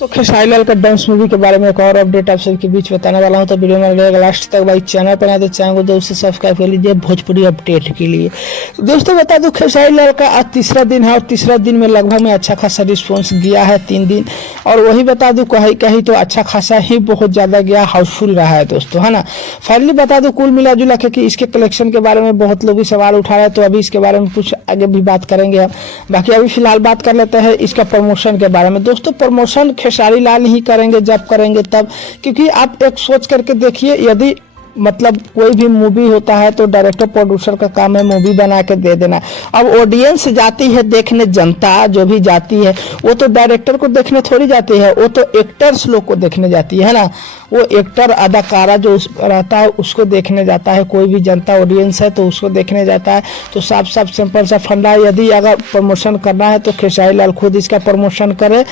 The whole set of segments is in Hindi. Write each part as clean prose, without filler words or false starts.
तो खेसारी लाल का डांस मूवी के बारे में एक और अपडेट आप सबके बीच बताने वाला हूं, तो वीडियो में रहेगा लास्ट तक। भाई चैनल पर नए तो चैनल को दोस्तों सब्सक्राइब कर लीजिए भोजपुरी अपडेट के लिए। तो दोस्तों बता दूं खेसारी लाल का आज तीसरा दिन है और तीसरा दिन में लगभग में अच्छा खासा रिस्पॉन्स गया है 3 दिन। और वही बता दूं कहीं तो अच्छा खासा ही बहुत ज्यादा गया, हाउसफुल रहा है दोस्तों, है ना। फाइनली बता दूं कुल मिला जुला के कि इसके कलेक्शन के बारे में बहुत लोग सवाल उठा रहे हैं, तो अभी इसके बारे में कुछ आगे भी बात करेंगे हम। बाकी अभी फिलहाल बात कर लेते हैं इसका प्रमोशन के बारे में। दोस्तों प्रमोशन खेसारी लाल ही करेंगे जब करेंगे तब, क्योंकि आप एक सोच करके देखिए, यदि मतलब कोई भी मूवी होता है तो डायरेक्टर प्रोड्यूसर का काम है मूवी बना के दे देना। अब ऑडियंस जाती है देखने, जनता जो भी जाती है वो तो डायरेक्टर को देखने थोड़ी जाती है, वो तो एक्टर्स लोग को देखने जाती है ना। वो एक्टर अदाकारा जो रहता है उसको देखने जाता है, कोई भी जनता ऑडियंस है तो उसको देखने जाता है। तो साफ साफ सिंपल सा फंडा है, यदि अगर प्रमोशन करना है तो खेसारी लाल खुद इसका प्रमोशन करे,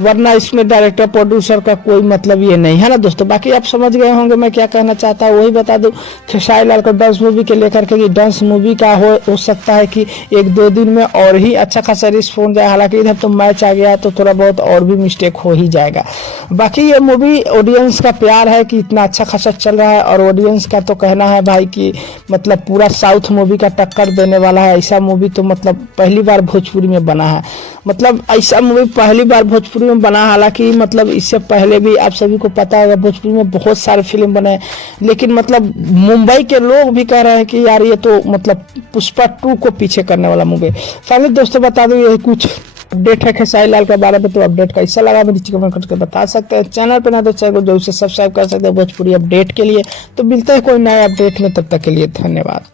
वरना इसमें डायरेक्टर प्रोड्यूसर का कोई मतलब ये नहीं है ना दोस्तों। बाकी आप समझ गए होंगे मैं क्या कहना चाहता हूँ। वही बता दूं खेसारी लाल का डांस मूवी के लेकर के, डांस मूवी का हो सकता है कि 1-2 दिन में और ही अच्छा खासा रिस्पॉन्स जाए। हालांकि इधर तो मैच आ गया तो थोड़ा बहुत और भी मिस्टेक हो ही जाएगा। बाकी ये मूवी ऑडियंस का प्यार है कि इतना अच्छा खासा चल रहा है, और ऑडियंस का तो कहना है भाई कि मतलब पूरा साउथ मूवी का टक्कर देने वाला है। ऐसा मूवी तो मतलब पहली बार भोजपुरी में बना है, मतलब ऐसा मूवी पहली बार भोजपुरी में बना। हालांकि मतलब इससे पहले भी आप सभी को पता होगा भोजपुरी में बहुत सारे फिल्म बने, लेकिन मतलब मुंबई के लोग भी कह रहे हैं कि यार ये तो मतलब पुष्पा 2 को पीछे करने वाला मूवी। फाइनली दोस्तों बता दो ये कुछ अपडेट है खेसारी लाल के बारे में। तो अपडेट कैसा लगा मुझे कमेंट करके बता सकते हैं। चैनल पर ना तो चैनल को जरूर से सब्सक्राइब कर सकते हैं भोजपुरी अपडेट के लिए। तो मिलते हैं कोई नए अपडेट में, तब तक के लिए धन्यवाद।